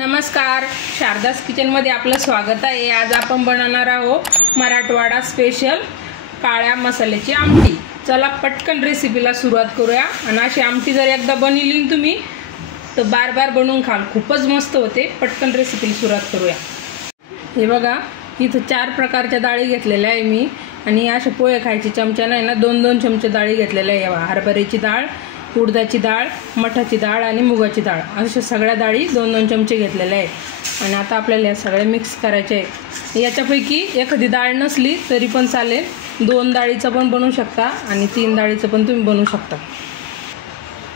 नमस्कार, शारदास किचनमध्ये आपलं स्वागत आहे। आज आपण बनवणार आहोत मराठवाडा स्पेशल काळ्या मसाल्याची आमटी। चला पटकन रेसिपीला सुरुवात करूया। आणि अशी आमटी जर एकदा बनवली तुम्ही तर बार बार बनवून खाल, खूपच मस्त होते। पटकन रेसिपीला सुरुवात करूया। हे बघा, इथं 4 प्रकारच्या डाळी घेतलेल्या आहे मी। आणि अशा पोहे खायची चमचा नाही ना, 2-2 चमचे डाळी घेतलेल्या आहे। हरभऱ्याची डाळ, उडदाची डाळ, मठाची डाळ आणि मुगाची डाळ, अशा सगळ्या डाळी 2-2 चमचे घेतलेल्या आहेत। आणि आता आपल्याला या सगळ्या मिक्स करायचे आहे। याच्यापैकी एखादी डाळ नसली तरी पण चालेल, 2 डाळीचं पण बनवू शकता आणि 3 डाळीचं पण तुम्ही बनवू शकता।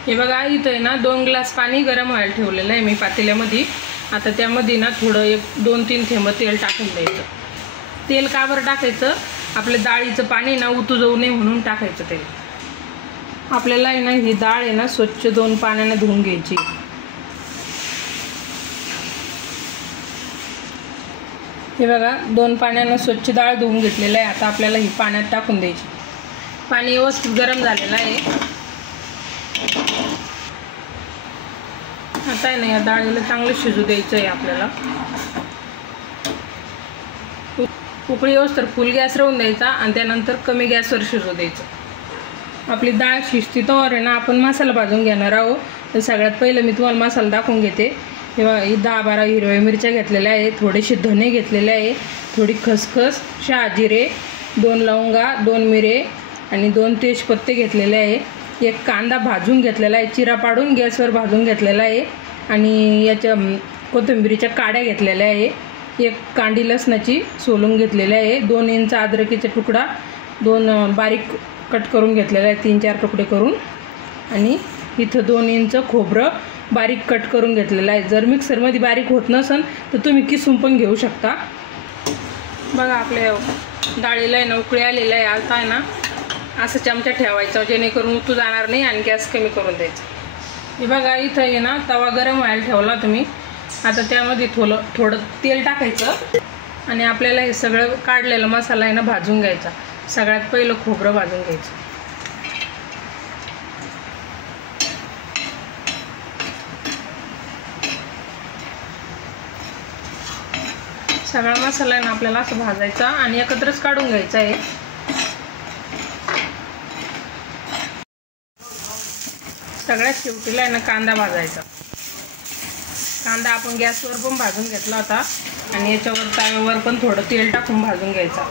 हे बघा, इथं आहे ना 2 ग्लास पाणी गरम व्हायला ठेवलेलं आहे मी पातेल्यामध्ये। आता त्यामध्ये ना थोडं 1-2-3 थेंब तेल टाकून द्यायचं। तेल का बरं टाकायचं? आपल्या डाळीचं पाणी ना उतू जाऊ नये म्हणून टाकायचं तेल। आपल्याला आहे ना ही डाळ आहे ना स्वच्छ 2 पाण्याने धुवून घ्यायची। हे बघा, 2 पाण्याने स्वच्छ डाळ धुवून घेतलेलं आहे। आता आपल्याला ही पाण्यात टाकून द्यायची। पाणी व्यवस्थित गरम झालेलं आहे। आता आहे ना या डाळीला चांगलं शिजू द्यायचं आहे आपल्याला। उकळी येऊस्तर फुल गॅस राहून द्यायचा आणि त्यानंतर कमी गॅसवर शिजू द्यायचं। आपली डाळ शिजती तोवर आहे ना आपण मसाला भाजून घेणार आहोत। तर सगळ्यात पहिलं मी तुम्हाला मसाला दाखवून घेते। तेव्हा 10-12 हिरव्या मिरच्या घेतलेल्या आहे, थोडेसे धने घेतलेले आहे, थोडी खसखस, शहाजिरे, 2 लवंगा, 2 मिरे आणि 2 तेजपत्ते घेतलेले आहे। 1 कांदा भाजून घेतलेला आहे, चिरा पाडून गॅसवर भाजून घेतलेला आहे। आणि याच्या कोथिंबीरीच्या काड्या घेतलेल्या आहे। 1 कांडी लसणाची सोलून घेतलेली आहे। 2 इंच अद्रकीचा तुकडा, 2 बारीक कट करून घेतलेला आहे, 3-4 तुकडे करून। आणि इथं 2 इंच खोबरं बारीक कट करून घेतलेलं आहे। जर मिक्सरमध्ये बारीक होत नसेल तर तुम्ही किसून पण घेऊ शकता। बघा, आपल्या डाळीला आहे ना उकळी आलेली आहे। आता आहे ना असं चमचा ठेवायचा जेणेकरून उतू जाणार नाही आणि गॅस कमी करून द्यायचा। हे बघा, इथं आहे ना तवा गरम व्हायला ठेवला तुम्ही। आता त्यामध्ये थोडं तेल टाकायचं आणि आपल्याला हे सगळं काढलेलं मसाला आहे ना भाजून घ्यायचा। सगळ्यात पहिलं खोबरं भाजून घ्यायचं। सगळा मसाला आहे ना आपल्याला असं भाजायचा आणि एकत्रच काढून घ्यायचा आहे। सगळ्यात शेवटीला आहे ना कांदा भाजायचा। कांदा आपण गॅसवर पण भाजून घेतला होता आणि याच्यावर तव्यावर पण थोडं तेल टाकून भाजून घ्यायचा।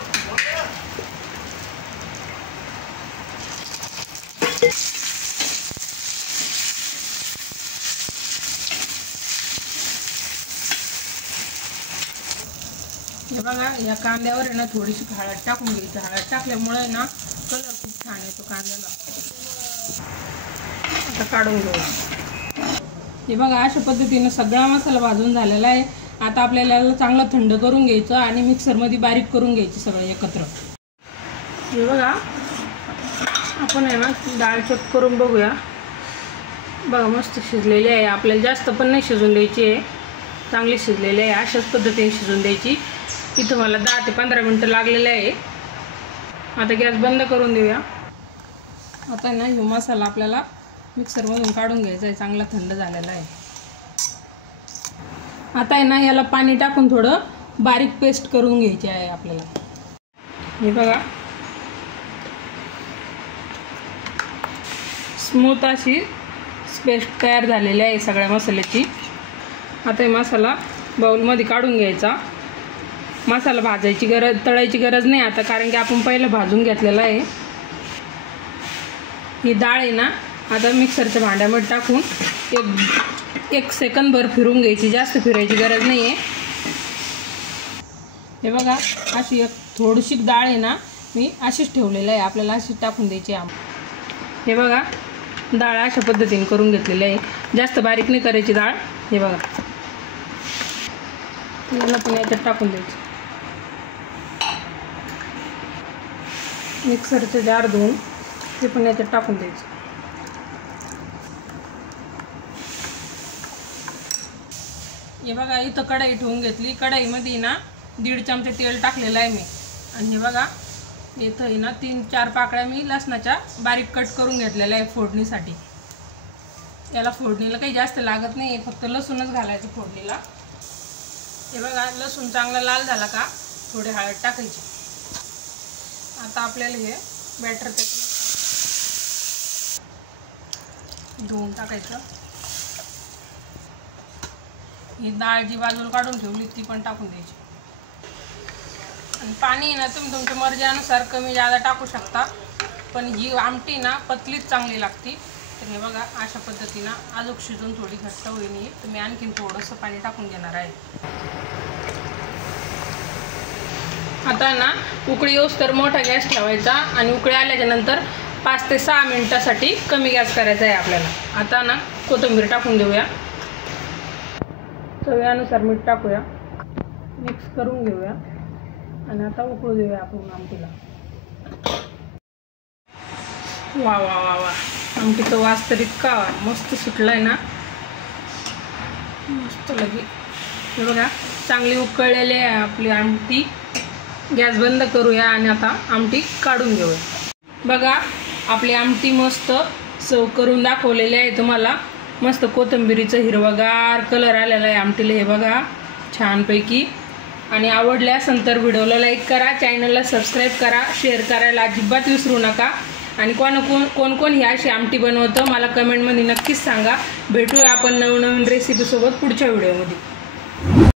हे बघा, या कांद्यावर आहे ना थोडीशी हळद टाकून घ्यायची। हळद टाकल्यामुळे आहे ना कलर खूप छान येतो कांद्याला। आता काढून घेऊ। हे बघा, अशा पद्धतीने सगळा मसाला भाजून झालेला आहे। आता आपल्याला चांगलं थंड करून घ्यायचं आणि मिक्सरमध्ये बारीक करून घ्यायची सगळं एकत्र। हे बघा, आपण आहे ना डाळ चेक करून बघूया। बघा, मस्त शिजलेली आहे। आपल्याला जास्त पण नाही शिजून द्यायची आहे, चांगली शिजलेली आहे। अशाच पद्धतीने शिजून द्यायची। इथं मला 10 ते 15 मिनटं लागलेले आहे। आता गॅस बंद करून देऊया। आता ना हा मसाला आपल्याला मिक्सरमधून काढून घ्यायचा आहे, चांगला थंड झालेला आहे। आता आहे ना याला पाणी टाकून थोडं बारीक पेस्ट करून घ्यायची आहे आपल्याला। हे बघा, स्मूथ अशी पेस्ट तयार झालेली आहे सगळ्या मसाल्याची। आता हे मसाला बाउलमध्ये काढून घ्यायचा। मसाला भाजायची तळायची गरज नाही आता, कारण की आपण पहिलं भाजून घेतलेला आहे। ही डाळ आहे ना आता मिक्सरच्या भांड्यामध्ये टाकून 1 सेकंदभर फिरून घ्यायची, जास्त फिरायची गरज नाही आहे। हे बघा, अशी एक थोडीशी डाळ आहे ना मी अशीच ठेवलेली आहे, आपल्याला अशीच टाकून द्यायची। हे बघा, डाळ अशा पद्धतीने करून घेतलेली आहे, जास्त बारीक नाही करायची डाळ। हे बघा, याला पण याच्यात टाकून द्यायची। मिक्सरचे जार धुवून ते पण याच्यात टाकून द्यायचं। हे बघा, इथं कढई ठेवून घेतली। कढईमध्ये ना 1.5 चमचे तेल टाकलेलं आहे मी। आणि हे बघा, इथं ना 3-4 पाकळ्या मी लसणाच्या बारीक कट करून घेतलेल्या आहे फोडणीसाठी। याला फोडणीला काही जास्त लागत नाही, फक्त लसूणच घालायचं फोडणीला। हे बघा लसूण चांगला लाल झाला का थोडी हळद टाकायची। आता आपल्याला हे बॅटर त्याच्यात धुवून टाकायचं। ही डाळ जी बाजूला काढून ठेवली ती पण टाकून द्यायची। आणि पाणी ना तुम्ही तुमच्या मर्जीनुसार कमी जादा टाकू शकता, पण ही आमटी ना पतलीच चांगली लागती। तर हे बघा अशा पद्धतीनं अजून शिजून थोडी घट्ट होईल तर मी आणखीन थोडंसं पाणी टाकून घेणार आहे। आता ना उकळी येऊस तर मोठा गॅस ठेवायचा आणि उकळी आल्याच्या नंतर 5 ते 6 मिनिटासाठी कमी गॅस करायचा आहे आपल्याला। आता ना कोथिंबीर टाकून देऊया, चवीनुसार मीठ टाकूया, मिक्स करून घेऊया आणि आता उकळू देऊया आपण आमटीला। वा वा वा वा, आमटीचा वास तर इतका मस्त सुटलाय ना, मस्त लगे। हे बघा चांगली उकळलेली आहे आपली आमटी। गॅस बंद करूया आणि आता आमटी काढून घेऊया। बघा आपली आमटी मस्त सर्व करून दाखवलेली आहे तुम्हाला। मस्त कोथिंबीरीचं हिरवागार कलर आलेला आहे आमटीला, हे बघा छानपैकी। आणि आवडले असेल तर व्हिडिओला लाईक करा, चॅनलला सबस्क्राईब करा, शेअर करायला अजिबात विसरू नका। आणि कोण कोण ही अशी आमटी बनवतं मला कमेंटमध्ये नक्कीच सांगा। भेटूया आपण नवनवीन रेसिपीसोबत पुढच्या व्हिडिओमध्ये।